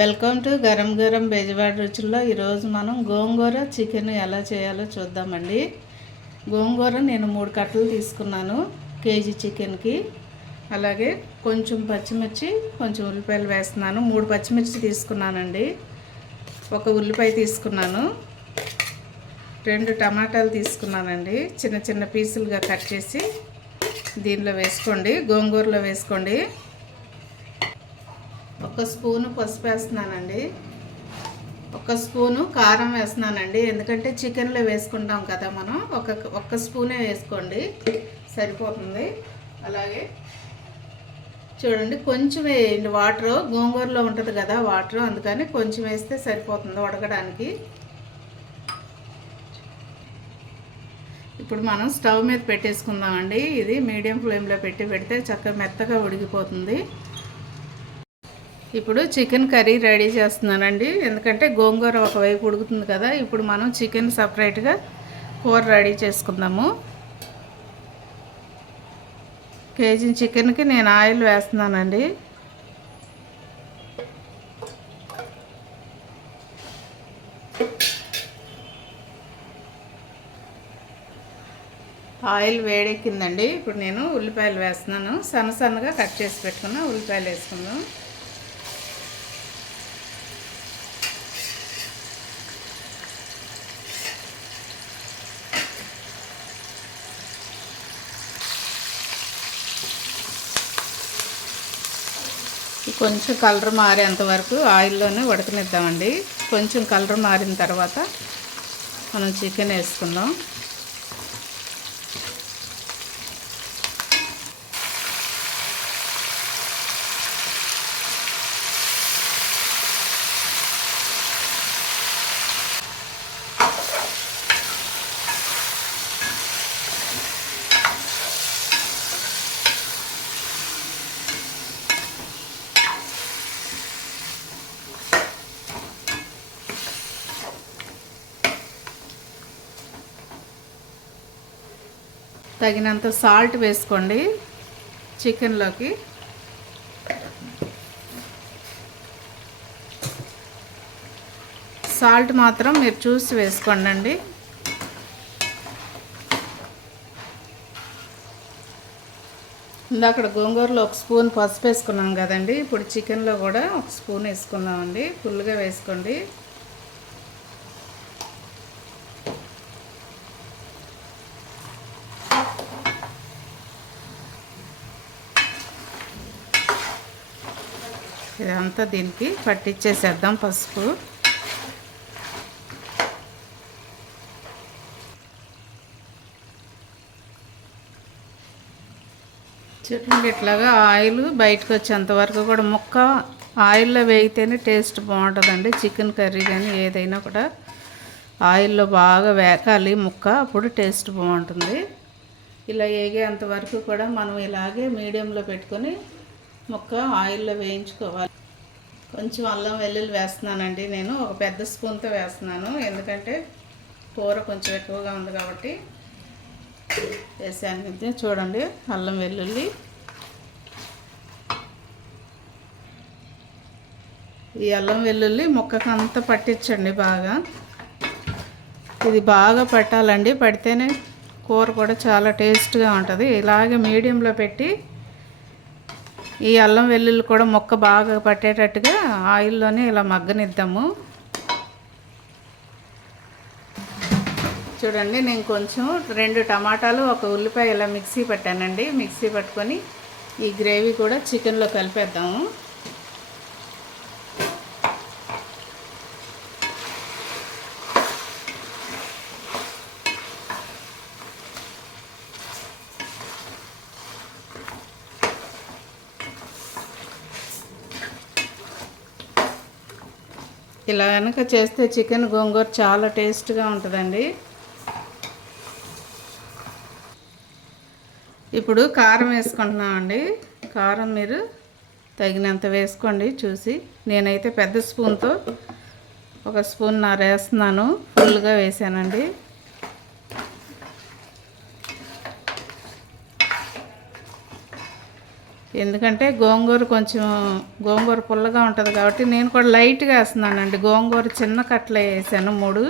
Welcome to గరం గరం బెజవాడ రుచుల్లో. ఈరోజు మనం గోంగూర చికెన్ ఎలా చేయాలో చూద్దామండి. గోంగూర నేను 3 కట్టలు తీసుకున్నాను కేజీ చికెన్కి. అలాగే కొంచెం పచ్చిమిర్చి, కొంచెం ఉల్లిపాయలు వేస్తున్నాను. 3 పచ్చిమిర్చి తీసుకున్నానండి. 1 ఉల్లిపాయ తీసుకున్నాను. 2 టమాటాలు తీసుకున్నానండి. చిన్న చిన్న పీసులుగా కట్ చేసి దీనిలో వేసుకోండి, గోంగూరలో వేసుకోండి. 1 స్పూను పసుపు వేస్తున్నానండి. 1 స్పూను కారం వేస్తున్నానండి, ఎందుకంటే చికెన్లో వేసుకుంటాం కదా మనం. ఒక్క స్పూనే వేసుకోండి, సరిపోతుంది. అలాగే చూడండి, కొంచెం వేయండి వాటర్, గోంగూరలో ఉంటుంది కదా వాటర్, అందుకని కొంచెం వేస్తే సరిపోతుంది ఉడకడానికి. ఇప్పుడు మనం స్టవ్ మీద పెట్టేసుకుందామండి. ఇది మీడియం ఫ్లేమ్లో పెడితే చక్కగా మెత్తగా ఉడికిపోతుంది. ఇప్పుడు చికెన్ కర్రీ రెడీ చేస్తున్నానండి, ఎందుకంటే గోంగూర ఒకవైపు ఉడుకుతుంది కదా. ఇప్పుడు మనం చికెన్ సపరేట్గా కూర రెడీ చేసుకుందాము. కేజీ చికెన్కి నేను ఆయిల్ వేస్తున్నానండి. ఆయిల్ వేడెక్కిందండి. ఇప్పుడు నేను ఉల్లిపాయలు వేస్తున్నాను. సన్నగా కట్ చేసి పెట్టుకున్న ఉల్లిపాయలు వేసుకుందాం. కొంచెం కలర్ మారేంత వరకు ఆయిల్లోనే ఉడకనిద్దామండి. కొంచెం కలర్ మారిన తర్వాత మనం చికెన్ వేసుకుందాం. తగినంత సాల్ట్ వేసుకోండి చికెన్లోకి. సాల్ట్ మాత్రం మీరు చూసి వేసుకోండి అండి. ఇందాక గోంగూరలో 1 స్పూన్ పసుపు వేసుకున్నాం కదండి. ఇప్పుడు చికెన్లో కూడా 1 స్పూన్ వేసుకుందామండి. ఫుల్గా వేసుకోండి. ఇదంతా దీనికి పట్టించేసేద్దాం పసుపు. చూడండి, ఇట్లాగా ఆయిల్ బయటకు వచ్చేంత వరకు కూడా ముక్క ఆయిల్లో వేగితేనే టేస్ట్ బాగుంటుందండి. చికెన్ కర్రీ కానీ ఏదైనా కూడా ఆయిల్లో బాగా వేగాలి ముక్క, అప్పుడు టేస్ట్ బాగుంటుంది. ఇలా వేగేంత వరకు కూడా మనం ఇలాగే మీడియంలో పెట్టుకొని ముక్క ఆయిల్లో వేయించుకోవాలి. కొంచెం అల్లం వెల్లుల్లి వేస్తున్నానండి. నేను 1 పెద్ద స్పూన్తో వేస్తున్నాను, ఎందుకంటే కూర కొంచెం ఎక్కువగా ఉంది కాబట్టి వేసాను. ఇది చూడండి, అల్లం వెల్లుల్లి. ఈ అల్లం వెల్లుల్లి ముక్కకు అంతా పట్టించండి బాగా. ఇది బాగా పట్టాలండి, పడితేనే కూర కూడా చాలా టేస్ట్గా ఉంటుంది. ఇలాగే మీడియంలో పెట్టి ఈ అల్లం వెల్లుల్లి కూడా ముక్క బాగా పట్టేటట్టుగా ఆయిల్లోనే ఇలా మగ్గనిద్దాము. చూడండి, నేను కొంచెం 2 టమాటాలు 1 ఉల్లిపాయ ఇలా మిక్సీ పట్టానండి. మిక్సీ పట్టుకొని ఈ గ్రేవీ కూడా చికెన్లో కలిపేద్దాము. ఇలా కనుక చేస్తే చికెన్ గోంగూర చాలా టేస్ట్గా ఉంటుందండి. ఇప్పుడు కారం వేసుకుంటున్నామండి. కారం మీరు తగినంత వేసుకోండి చూసి. నేనైతే పెద్ద స్పూన్తో 1 స్పూన్నర వేస్తున్నాను, ఫుల్గా వేసానండి. ఎందుకంటే గోంగూర పుల్లగా ఉంటుంది కాబట్టి నేను కూడా లైట్గా వేస్తున్నానండి. గోంగూర చిన్న కట్టలే వేసాను 3.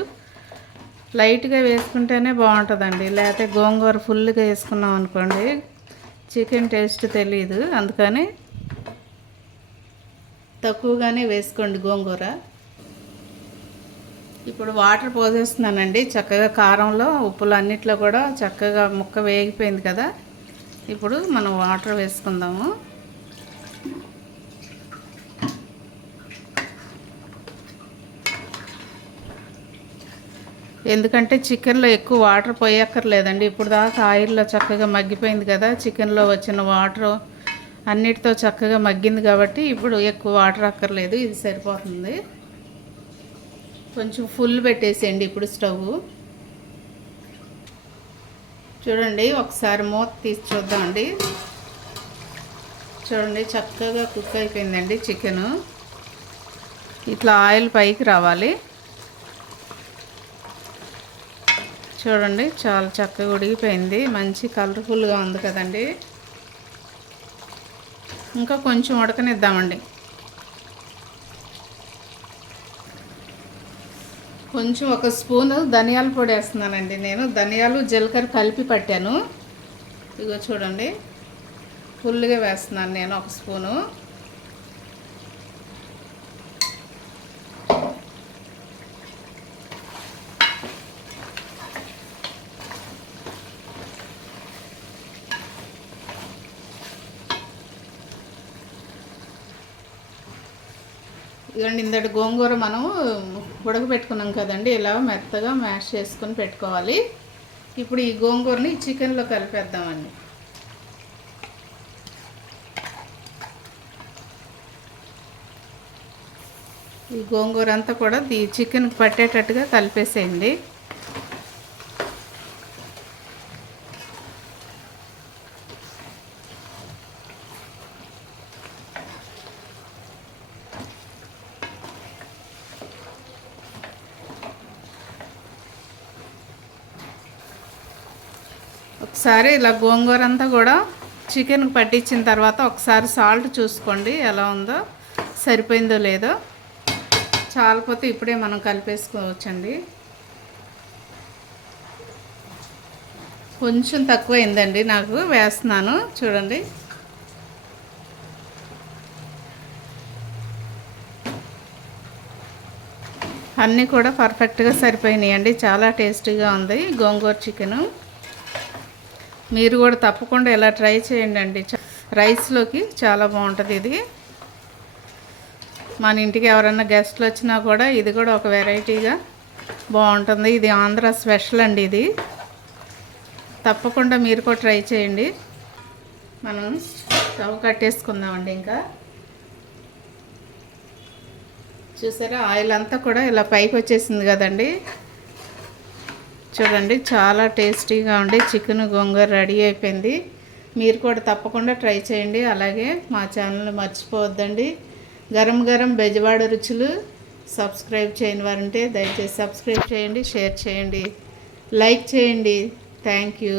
లైట్గా వేసుకుంటేనే బాగుంటుందండి. లేకపోతే గోంగూర ఫుల్గా వేసుకున్నాం అనుకోండి చికెన్ టేస్ట్ తెలియదు. అందుకని తక్కువగానే వేసుకోండి గోంగూర. ఇప్పుడు వాటర్ పోసేస్తున్నానండి. చక్కగా కారంలో ఉప్పులు అన్నిట్లో కూడా చక్కగా ముక్క వేగిపోయింది కదా. ఇప్పుడు మనం వాటర్ వేసుకుందాము. ఎందుకంటే చికెన్లో ఎక్కువ వాటర్ పోయక్కర్లేదండి. ఇప్పుడు దాకా ఆయిల్లో చక్కగా మగ్గిపోయింది కదా. చికెన్లో వచ్చిన వాటర్ అన్నిటితో చక్కగా మగ్గింది కాబట్టి ఇప్పుడు ఎక్కువ వాటర్ అక్కర్లేదు. ఇది సరిపోతుంది. కొంచెం ఫుల్ పెట్టేసేయండి ఇప్పుడు స్టవ్. చూడండి ఒకసారి మూత తీసి చూద్దామండి. చూడండి చక్కగా కుక్ అయిపోయిందండి చికెను. ఇట్లా ఆయిల్ పైకి రావాలి. చూడండి చాలా చక్కగా ఉడికిపోయింది. మంచి కలర్ఫుల్గా ఉంది కదండి. ఇంకా కొంచెం ఉడకనిద్దామండి. కొంచెం 1 స్పూను ధనియాల పొడి వేస్తున్నానండి. నేను ధనియాలు జీలకర్ర కలిపి పట్టాను. ఇగో చూడండి ఫుల్గా వేస్తున్నాను నేను 1 స్పూను. ఇదండి ఇందటి గోంగూర మనం ఉడకబెట్టుకున్నాం కదండి. ఇలా మెత్తగా మ్యాష్ చేసుకొని పెట్టుకోవాలి. ఇప్పుడు ఈ గోంగూరని చికెన్లో కలిపేద్దామండి. ఈ గోంగూర అంతా కూడా చికెన్కి పట్టేటట్టుగా కలిపేసేయండి. ఒకసారి ఇలా గోంగూర అంతా కూడా చికెన్కి పట్టించిన తర్వాత ఒకసారి సాల్ట్ చూసుకోండి ఎలా ఉందో, సరిపోయిందో లేదో. చాలపోతే ఇప్పుడే మనం కలిపేసుకోవచ్చండి. కొంచెం తక్కువైందండి నాకు, వేస్తున్నాను చూడండి. అన్నీ కూడా పర్ఫెక్ట్గా సరిపోయినాయండి. చాలా టేస్టీగా ఉంది గోంగూర చికెను. మీరు కూడా తప్పకుండా ఇలా ట్రై చేయండి అండి. రైస్లోకి చాలా బాగుంటుంది ఇది. మన ఇంటికి ఎవరైనా గెస్ట్లు వచ్చినా కూడా ఇది కూడా ఒక వెరైటీగా బాగుంటుంది. ఇది ఆంధ్ర స్పెషల్ అండి. ఇది తప్పకుండా మీరు కూడా ట్రై చేయండి. మనం స్టవ్ కట్టేసుకుందామండి. ఇంకా చూసారా ఆయిల్ అంతా కూడా ఇలా పైకి వచ్చేసింది కదండి. చూడండి చాలా టేస్టీగా ఉండి చికెన్ గోంగూర రెడీ అయిపోయింది. మీరు కూడా తప్పకుండా ట్రై చేయండి. అలాగే మా ఛానల్ని మర్చిపోవద్దండి. గరం గరం బెజవాడ రుచులు సబ్స్క్రైబ్ చేయని వారుంటే దయచేసి సబ్స్క్రైబ్ చేయండి, షేర్ చేయండి, లైక్ చేయండి. Thank you.